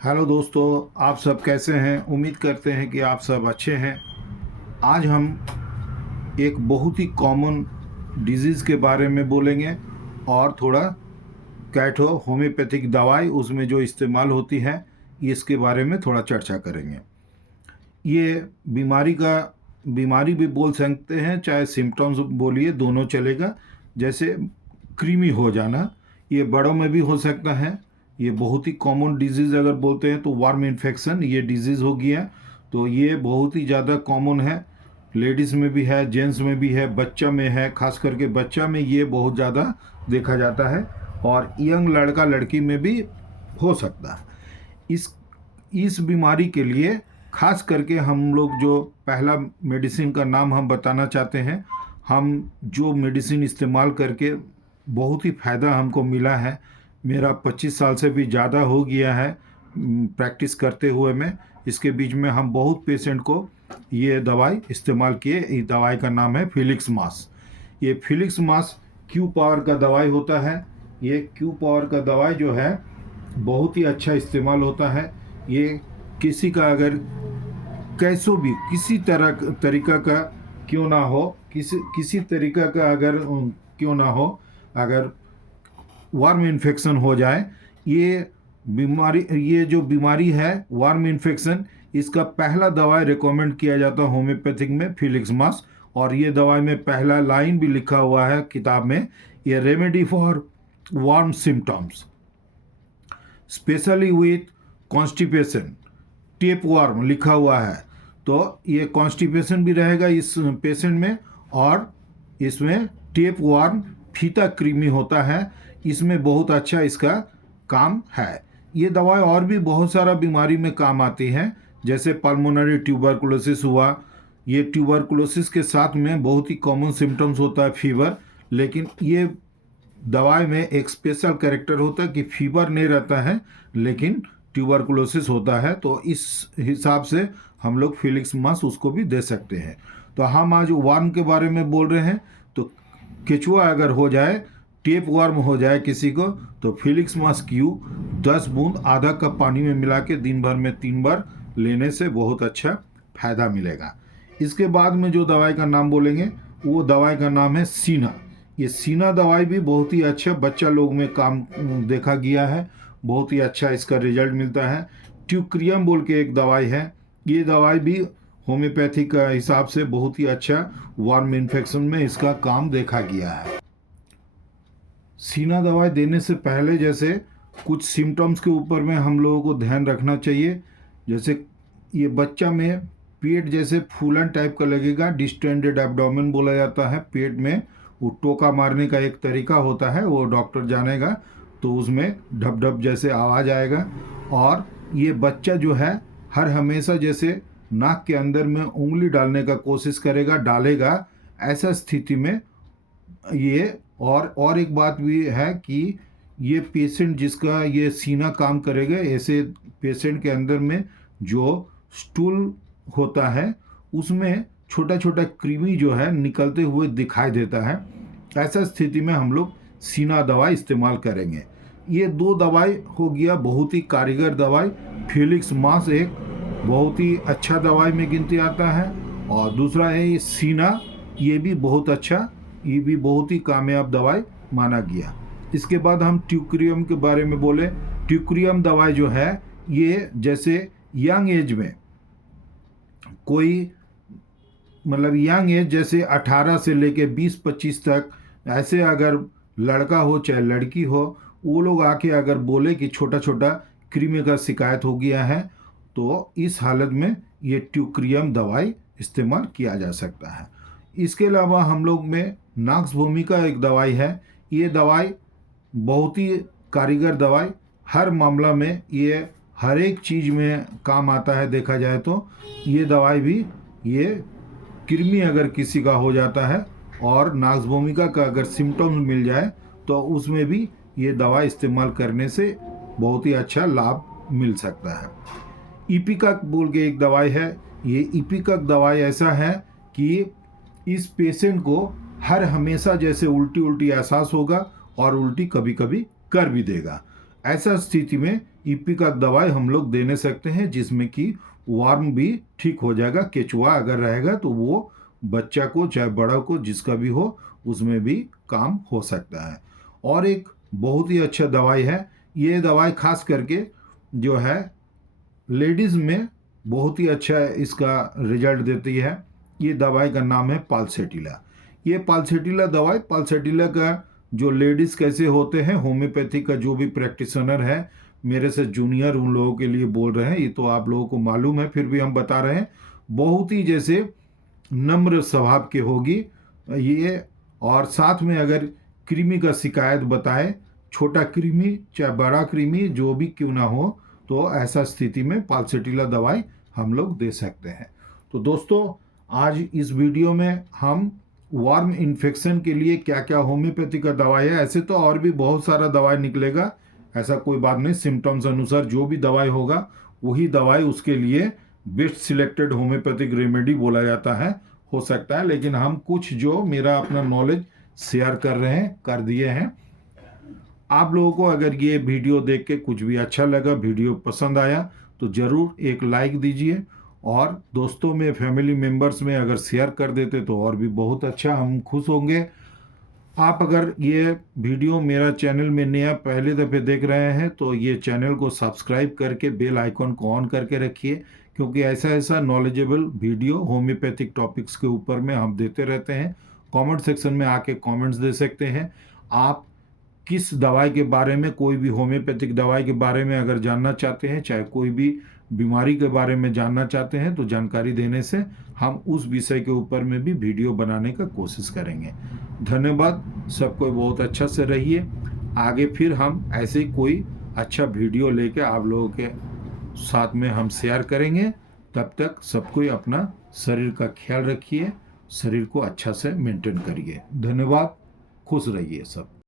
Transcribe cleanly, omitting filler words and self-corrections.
Hello दोस्तों, आप सब कैसे हैं। उम्मीद करते हैं कि आप सब अच्छे हैं। आज हम एक बहुत ही कॉमन डिजीज़ के बारे में बोलेंगे और थोड़ा कैट होम्योपैथिक दवाई उसमें जो इस्तेमाल होती है इसके बारे में थोड़ा चर्चा करेंगे। ये बीमारी भी बोल सकते हैं, चाहे सिम्टम्स बोलिए, दोनों चलेगा। जैसे कृमि हो जाना, ये बड़ों में भी हो सकता है। ये बहुत ही कॉमन डिजीज़ अगर बोलते हैं तो वार्म इन्फेक्शन ये डिजीज़ हो गया। तो ये बहुत ही ज़्यादा कॉमन है, लेडीज़ में भी है, जेंट्स में भी है, बच्चा में है। खास करके बच्चा में ये बहुत ज़्यादा देखा जाता है और यंग लड़का लड़की में भी हो सकता है। इस बीमारी के लिए खास करके हम लोग जो पहला मेडिसिन का नाम हम बताना चाहते हैं, हम जो मेडिसिन इस्तेमाल करके बहुत ही फ़ायदा हमको मिला है। मेरा 25 साल से भी ज़्यादा हो गया है प्रैक्टिस करते हुए में। इसके बीच में हम बहुत पेशेंट को ये दवाई इस्तेमाल किए। इस दवाई का नाम है फिलिक्स मास। ये फिलिक्स मास क्यू पावर का दवाई होता है। ये क्यू पावर का दवाई जो है बहुत ही अच्छा इस्तेमाल होता है। ये किसी का अगर कैसो भी किसी तरीका का क्यों ना हो, किसी तरीका का अगर क्यों ना हो, अगर वार्म इन्फेक्शन हो जाए, ये जो बीमारी है वार्म इन्फेक्शन, इसका पहला दवाई रिकमेंड किया जाता है होम्योपैथिक में फिलिक्स मास। और ये दवाई में पहला लाइन भी लिखा हुआ है किताब में, ये remedy for warm symptoms specially with constipation tape warm लिखा हुआ है। तो ये कॉन्स्टिपेशन भी रहेगा इस पेशेंट में, और इसमें टेप वार्म फीता कृमि होता है, इसमें बहुत अच्छा इसका काम है। ये दवाई और भी बहुत सारा बीमारी में काम आती है, जैसे पल्मोनरी ट्यूबरकुलोसिस हुआ। ये ट्यूबरकुलोसिस के साथ में बहुत ही कॉमन सिम्टम्स होता है फीवर, लेकिन ये दवाई में एक स्पेशल कैरेक्टर होता है कि फीवर नहीं रहता है लेकिन ट्यूबरकुलोसिस होता है। तो इस हिसाब से हम लोग फिलिक्स मास उसको भी दे सकते हैं। तो हम आज वार्म के बारे में बोल रहे हैं। तो केचुआ अगर हो जाए, टेप वार्म हो जाए किसी को, तो फिलिक्स मास क्यू 10 बूंद आधा कप पानी में मिला के दिन भर में 3 बार लेने से बहुत अच्छा फायदा मिलेगा। इसके बाद में जो दवाई का नाम बोलेंगे वो दवाई का नाम है सीना। ये सीना दवाई भी बहुत ही अच्छा बच्चा लोग में काम देखा गया है, बहुत ही अच्छा इसका रिजल्ट मिलता है। ट्यूक्रियम बोल के एक दवाई है, ये दवाई भी होम्योपैथिक का हिसाब से बहुत ही अच्छा वार्म इन्फेक्शन में इसका काम देखा गया है। सीना दवाई देने से पहले जैसे कुछ सिम्टम्स के ऊपर में हम लोगों को ध्यान रखना चाहिए। जैसे ये बच्चा में पेट जैसे फूलन टाइप का लगेगा, डिस्टेंडेड एब्डोमेन बोला जाता है। पेट में वो टोका मारने का एक तरीका होता है, वो डॉक्टर जानेगा। तो उसमें ढप ढप जैसे आवाज़ आएगा। और ये बच्चा जो है हर हमेशा जैसे नाक के अंदर में उंगली डालने का कोशिश करेगा, डालेगा। ऐसा स्थिति में ये और एक बात भी है कि ये पेशेंट जिसका ये सीना काम करेगा, ऐसे पेशेंट के अंदर में जो स्टूल होता है उसमें छोटा छोटा कृमि जो है निकलते हुए दिखाई देता है। ऐसा स्थिति में हम लोग सीना दवाई इस्तेमाल करेंगे। ये दो दवाई हो गया बहुत ही कारीगर दवाई। फिलिक्स मास एक बहुत ही अच्छा दवाई में गिनती आता है, और दूसरा है ये सीना, ये भी बहुत अच्छा, ये भी बहुत ही कामयाब दवाई माना गया। इसके बाद हम ट्यूक्रियम के बारे में बोले। ट्यूक्रियम दवाई जो है ये जैसे यंग एज में कोई मतलब यंग एज जैसे 18 से लेके 20-25 तक, ऐसे अगर लड़का हो चाहे लड़की हो, वो लोग आके अगर बोले कि छोटा छोटा कृमि का शिकायत हो गया है, तो इस हालत में ये ट्यूक्रियम दवाई इस्तेमाल किया जा सकता है। इसके अलावा हम लोग में नॉक्स भूमिका एक दवाई है। ये दवाई बहुत ही कारीगर दवाई, हर मामला में ये हर एक चीज़ में काम आता है देखा जाए तो। ये दवाई भी ये कृमि अगर किसी का हो जाता है और नॉक्स भूमिका का अगर सिम्टम्स मिल जाए तो उसमें भी ये दवा इस्तेमाल करने से बहुत ही अच्छा लाभ मिल सकता है। इपिकक बोल के एक दवाई है। ये इपिकक दवाई ऐसा है कि इस पेशेंट को हर हमेशा जैसे उल्टी उल्टी एहसास होगा और उल्टी कभी कभी कर भी देगा। ऐसा स्थिति में ईपी का दवाई हम लोग देने सकते हैं, जिसमें कि वार्म भी ठीक हो जाएगा। केचुआ अगर रहेगा तो वो बच्चा को चाहे बड़ा को जिसका भी हो उसमें भी काम हो सकता है। और एक बहुत ही अच्छा दवाई है, ये दवाई खास करके जो है लेडीज़ में बहुत ही अच्छा इसका रिजल्ट देती है। ये दवाई का नाम है पाल्सेटिला। ये पाल्सेटिला दवाई, पाल्सेटिला का जो लेडीज़ कैसे होते हैं, होम्योपैथी का जो भी प्रैक्टिशनर है मेरे से जूनियर उन लोगों के लिए बोल रहे हैं, ये तो आप लोगों को मालूम है, फिर भी हम बता रहे हैं। बहुत ही जैसे नम्र स्वभाव की होगी ये, और साथ में अगर कृमि का शिकायत बताए, छोटा कृमि चाहे बड़ा कृमि जो भी क्यों ना हो, तो ऐसा स्थिति में पाल्सेटिला दवाई हम लोग दे सकते हैं। तो दोस्तों, आज इस वीडियो में हम वार्म इन्फेक्शन के लिए क्या क्या होम्योपैथी का दवाई है, ऐसे तो और भी बहुत सारा दवाई निकलेगा, ऐसा कोई बात नहीं। सिम्टम्स अनुसार जो भी दवाई होगा वही दवाई उसके लिए बेस्ट सिलेक्टेड होम्योपैथिक रेमेडी बोला जाता है, हो सकता है। लेकिन हम कुछ जो मेरा अपना नॉलेज शेयर कर रहे हैं, कर दिए हैं। आप लोगों को अगर ये वीडियो देख के कुछ भी अच्छा लगा, वीडियो पसंद आया, तो ज़रूर एक लाइक दीजिए, और दोस्तों में, फैमिली मेम्बर्स में अगर शेयर कर देते तो और भी बहुत अच्छा, हम खुश होंगे। आप अगर ये वीडियो मेरा चैनल में नया पहले दफ़े देख रहे हैं तो ये चैनल को सब्सक्राइब करके बेल आइकन को ऑन करके रखिए, क्योंकि ऐसा ऐसा नॉलेजेबल वीडियो होम्योपैथिक टॉपिक्स के ऊपर में हम देते रहते हैं। कमेंट सेक्शन में आके कमेंट्स दे सकते हैं। आप किस दवाई के बारे में, कोई भी होम्योपैथिक दवाई के बारे में अगर जानना चाहते हैं, चाहे कोई भी बीमारी के बारे में जानना चाहते हैं, तो जानकारी देने से हम उस विषय के ऊपर में भी वीडियो बनाने का कोशिश करेंगे। धन्यवाद, सबको बहुत अच्छा से रहिए। आगे फिर हम ऐसे ही कोई अच्छा वीडियो लेके आप लोगों के साथ में हम शेयर करेंगे। तब तक सबको अपना शरीर का ख्याल रखिए, शरीर को अच्छा से मेंटेन करिए। धन्यवाद, खुश रहिए सब।